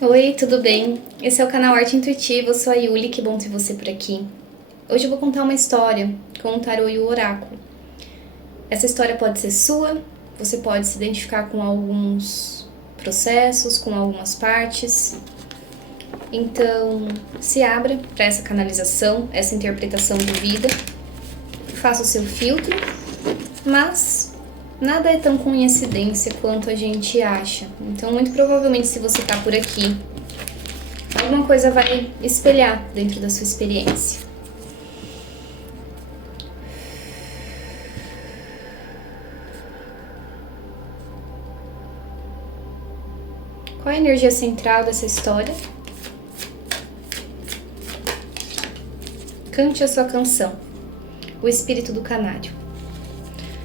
Oi, tudo bem? Esse é o canal Arte Intuitiva, eu sou a Yuli, que bom ter você por aqui. Hoje eu vou contar uma história com o tarô e o oráculo. Essa história pode ser sua, você pode se identificar com alguns processos, com algumas partes. Então, se abra para essa canalização, essa interpretação de vida, faça o seu filtro, mas nada é tão coincidência quanto a gente acha. Então, muito provavelmente, se você está por aqui, alguma coisa vai espelhar dentro da sua experiência. Qual é a energia central dessa história? Cante a sua canção, o espírito do canário.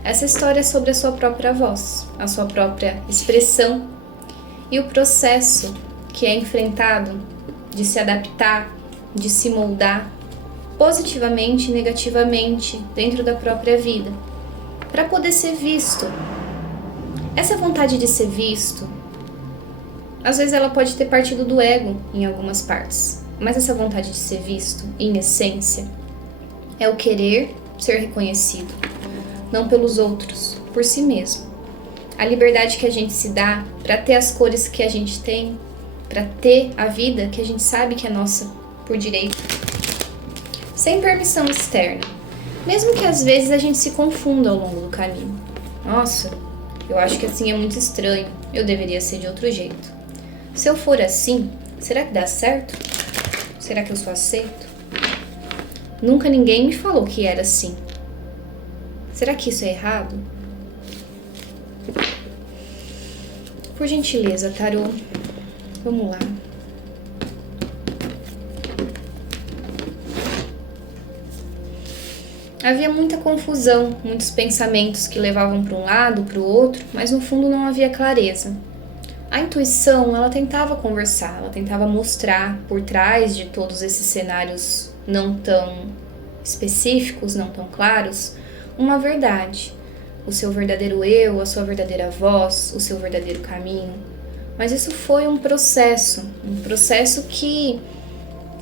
Essa história é sobre a sua própria voz, a sua própria expressão e o processo que é enfrentado de se adaptar, de se moldar positivamente e negativamente dentro da própria vida, para poder ser visto. Essa vontade de ser visto, às vezes ela pode ter partido do ego em algumas partes, mas essa vontade de ser visto, em essência, é o querer ser reconhecido, não pelos outros, por si mesmo. A liberdade que a gente se dá para ter as cores que a gente tem, para ter a vida que a gente sabe que é nossa por direito, sem permissão externa, mesmo que às vezes a gente se confunda ao longo do caminho. Nossa, eu acho que assim é muito estranho, eu deveria ser de outro jeito. Se eu for assim, será que dá certo? Será que eu sou aceito? Nunca ninguém me falou que era assim. Será que isso é errado? Por gentileza, tarô, vamos lá. Havia muita confusão, muitos pensamentos que levavam para um lado, para o outro, mas no fundo não havia clareza. A intuição, ela tentava conversar, ela tentava mostrar por trás de todos esses cenários não tão específicos, não tão claros, uma verdade. O seu verdadeiro eu, a sua verdadeira voz, o seu verdadeiro caminho. Mas isso foi um processo que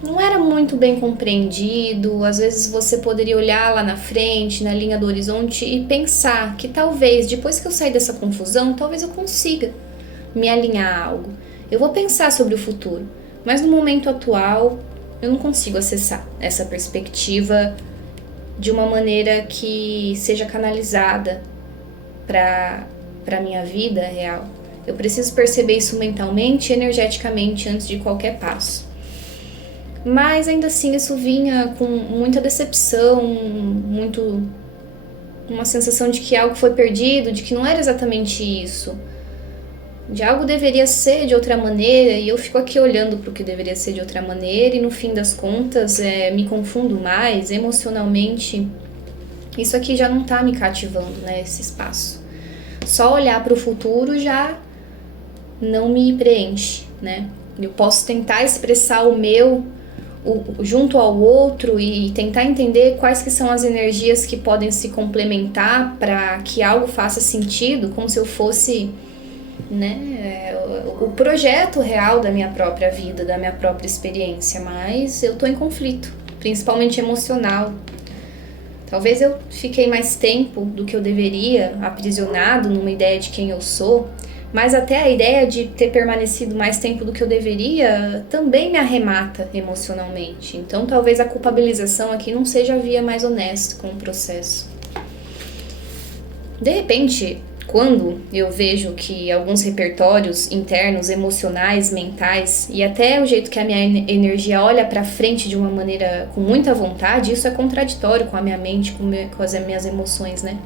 não era muito bem compreendido. Às vezes você poderia olhar lá na frente, na linha do horizonte e pensar que talvez, depois que eu sair dessa confusão, talvez eu consiga me alinhar a algo. Eu vou pensar sobre o futuro, mas no momento atual eu não consigo acessar essa perspectiva de uma maneira que seja canalizada para a minha vida real. Eu preciso perceber isso mentalmente e energeticamente antes de qualquer passo. Mas ainda assim isso vinha com muita decepção, uma sensação de que algo foi perdido, de que não era exatamente isso. De algo deveria ser de outra maneira, e eu fico aqui olhando para o que deveria ser de outra maneira, e no fim das contas me confundo mais emocionalmente. Isso aqui já não tá me cativando, né, esse espaço. Só olhar para o futuro já não me preenche, né? Eu posso tentar expressar o meu junto ao outro e tentar entender quais que são as energias que podem se complementar para que algo faça sentido, como se eu fosse, né, o projeto real da minha própria vida, da minha própria experiência, mas eu tô em conflito, principalmente emocional. Talvez eu fiquei mais tempo do que eu deveria, aprisionado numa ideia de quem eu sou, mas até a ideia de ter permanecido mais tempo do que eu deveria também me arremata emocionalmente. Então talvez a culpabilização aqui não seja a via mais honesta com o processo. De repente, quando eu vejo que alguns repertórios internos, emocionais, mentais e até o jeito que a minha energia olha para frente de uma maneira com muita vontade, isso é contraditório com a minha mente, com as minhas emoções, né?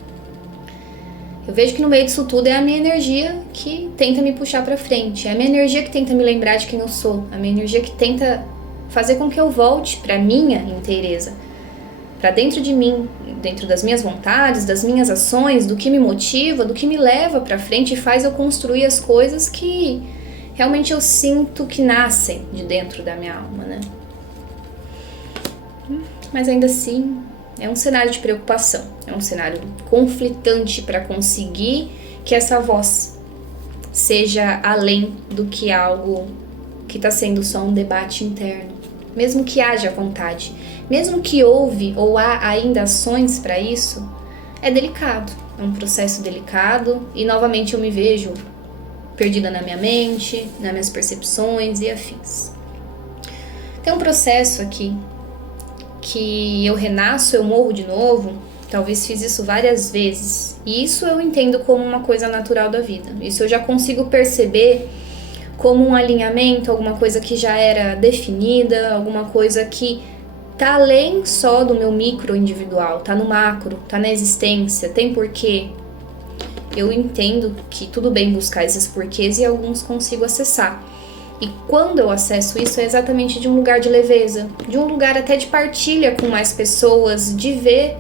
Eu vejo que no meio disso tudo é a minha energia que tenta me puxar para frente, é a minha energia que tenta me lembrar de quem eu sou, a minha energia que tenta fazer com que eu volte para minha inteireza, para dentro de mim, dentro das minhas vontades, das minhas ações, do que me motiva, do que me leva para frente e faz eu construir as coisas que realmente eu sinto que nascem de dentro da minha alma, né? Mas ainda assim, é um cenário de preocupação, é um cenário conflitante para conseguir que essa voz seja além do que algo que está sendo só um debate interno, mesmo que haja vontade, mesmo que houve ou há ainda ações para isso, é delicado, é um processo delicado e novamente eu me vejo perdida na minha mente, nas minhas percepções e afins. Tem um processo aqui que eu renasço, eu morro de novo, talvez fiz isso várias vezes, e isso eu entendo como uma coisa natural da vida, isso eu já consigo perceber como um alinhamento, alguma coisa que já era definida, alguma coisa que tá além só do meu micro individual, tá no macro, tá na existência, tem porquê. Eu entendo que tudo bem buscar esses porquês e alguns consigo acessar. E quando eu acesso isso é exatamente de um lugar de leveza, de um lugar até de partilha com mais pessoas, de ver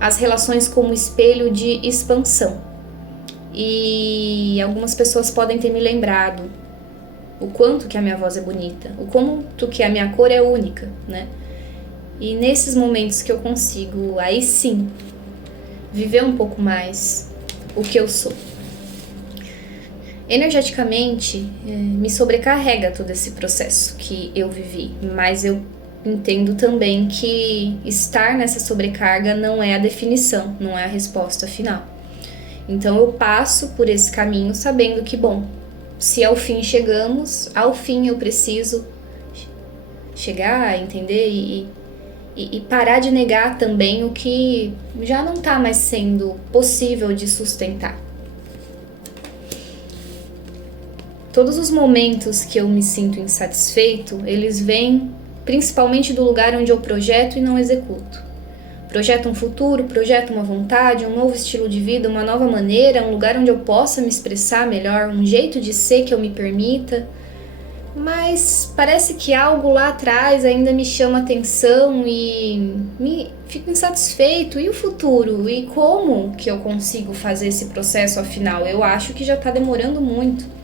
as relações como espelho de expansão. E algumas pessoas podem ter me lembrado o quanto que a minha voz é bonita, o quanto que a minha cor é única, né? E nesses momentos que eu consigo, aí sim, viver um pouco mais o que eu sou. Energeticamente, me sobrecarrega todo esse processo que eu vivi, mas eu entendo também que estar nessa sobrecarga não é a definição, não é a resposta final. Então eu passo por esse caminho sabendo que, bom, se ao fim chegamos, ao fim eu preciso chegar, entender e parar de negar também o que já não está mais sendo possível de sustentar. Todos os momentos que eu me sinto insatisfeito, eles vêm principalmente do lugar onde eu projeto e não executo. Projeto um futuro, projeto uma vontade, um novo estilo de vida, uma nova maneira, um lugar onde eu possa me expressar melhor, um jeito de ser que eu me permita. Mas parece que algo lá atrás ainda me chama atenção e fico insatisfeito. E o futuro? E como que eu consigo fazer esse processo afinal? Eu acho que já está demorando muito.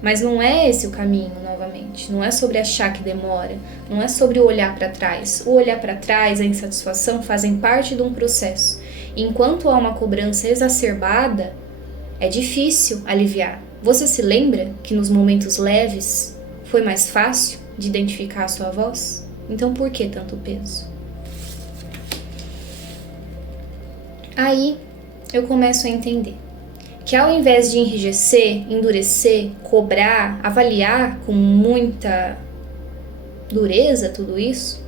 Mas não é esse o caminho, novamente. Não é sobre achar que demora. Não é sobre olhar para trás. O olhar para trás, a insatisfação fazem parte de um processo. Enquanto há uma cobrança exacerbada, é difícil aliviar. Você se lembra que nos momentos leves foi mais fácil de identificar a sua voz? Então por que tanto peso? Aí eu começo a entender que ao invés de enrijecer, endurecer, cobrar, avaliar com muita dureza tudo isso,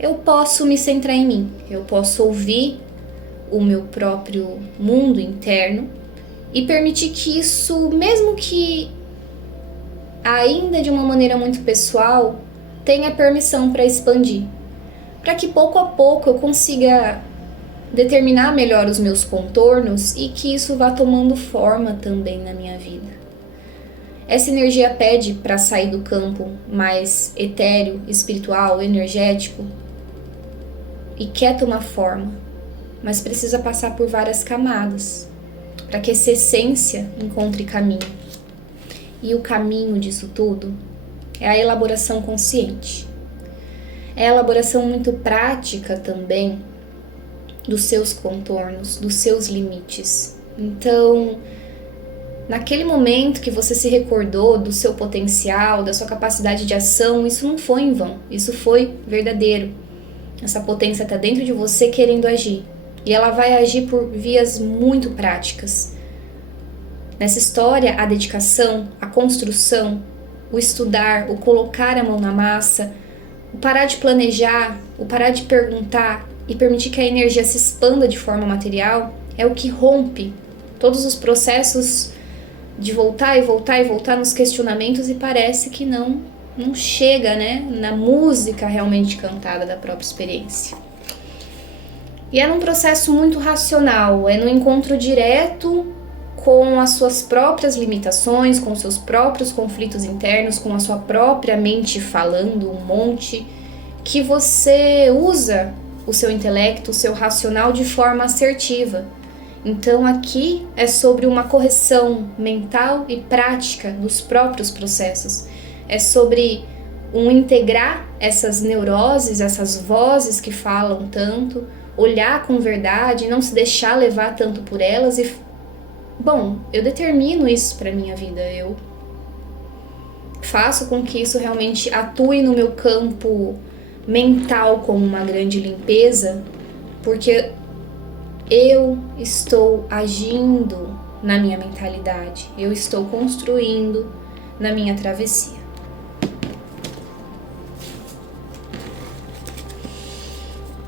eu posso me centrar em mim, eu posso ouvir o meu próprio mundo interno e permitir que isso, mesmo que ainda de uma maneira muito pessoal, tenha permissão para expandir, para que pouco a pouco eu consiga determinar melhor os meus contornos e que isso vá tomando forma também na minha vida. Essa energia pede para sair do campo mais etéreo, espiritual, energético e quer tomar forma, mas precisa passar por várias camadas para que essa essência encontre caminho. E o caminho disso tudo é a elaboração consciente. É a elaboração muito prática também dos seus contornos, dos seus limites. Então, naquele momento que você se recordou do seu potencial, da sua capacidade de ação, isso não foi em vão, isso foi verdadeiro. Essa potência está dentro de você querendo agir. E ela vai agir por vias muito práticas. Nessa história, a dedicação, a construção, o estudar, o colocar a mão na massa, o parar de planejar, o parar de perguntar, e permitir que a energia se expanda de forma material é o que rompe todos os processos de voltar e voltar e voltar nos questionamentos e parece que não chega, né, na música realmente cantada da própria experiência. E é num processo muito racional, é no encontro direto com as suas próprias limitações, com os seus próprios conflitos internos, com a sua própria mente falando um monte, que você usa o seu intelecto, o seu racional de forma assertiva. Então aqui é sobre uma correção mental e prática dos próprios processos. É sobre integrar essas neuroses, essas vozes que falam tanto, olhar com verdade, não se deixar levar tanto por elas e, bom, eu determino isso para minha vida, eu faço com que isso realmente atue no meu campo mental como uma grande limpeza, porque eu estou agindo na minha mentalidade, eu estou construindo na minha travessia.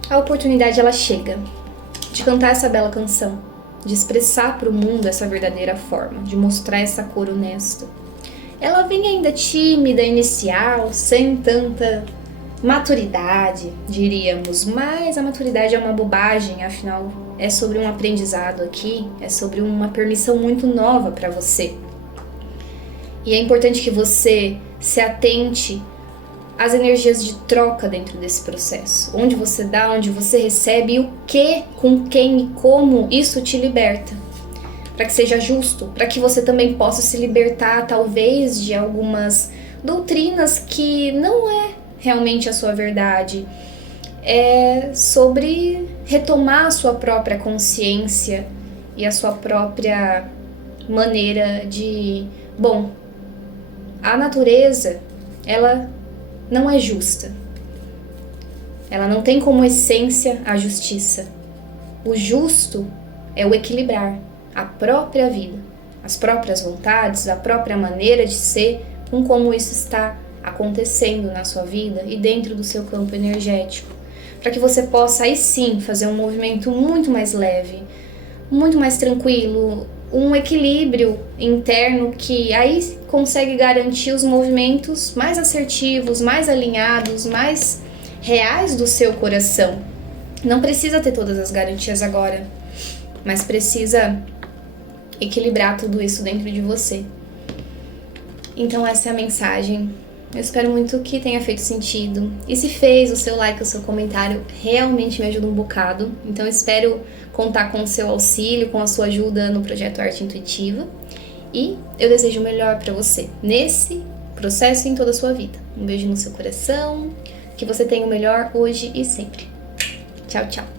A oportunidade ela chega de cantar essa bela canção, de expressar para o mundo essa verdadeira forma, de mostrar essa cor honesta. Ela vem ainda tímida, inicial, sem tanta maturidade, diríamos, mas a maturidade é uma bobagem, afinal é sobre um aprendizado aqui, é sobre uma permissão muito nova para você. E é importante que você se atente às energias de troca dentro desse processo, onde você dá, onde você recebe e o que, com quem e como isso te liberta. Para que seja justo, para que você também possa se libertar talvez de algumas doutrinas que não é realmente a sua verdade. É sobre retomar a sua própria consciência e a sua própria maneira de... Bom, a natureza, ela não é justa. Ela não tem como essência a justiça. O justo é o equilibrar a própria vida, as próprias vontades, a própria maneira de ser, com como isso está acontecendo na sua vida e dentro do seu campo energético, para que você possa aí sim fazer um movimento muito mais leve, muito mais tranquilo, um equilíbrio interno que aí consegue garantir os movimentos mais assertivos, mais alinhados, mais reais do seu coração. Não precisa ter todas as garantias agora, mas precisa equilibrar tudo isso dentro de você. Então essa é a mensagem. Eu espero muito que tenha feito sentido. E se fez, o seu like, o seu comentário realmente me ajuda um bocado. Então eu espero contar com o seu auxílio, com a sua ajuda no projeto Arte Intuitiva. E eu desejo o melhor para você nesse processo e em toda a sua vida. Um beijo no seu coração. Que você tenha o melhor hoje e sempre. Tchau, tchau.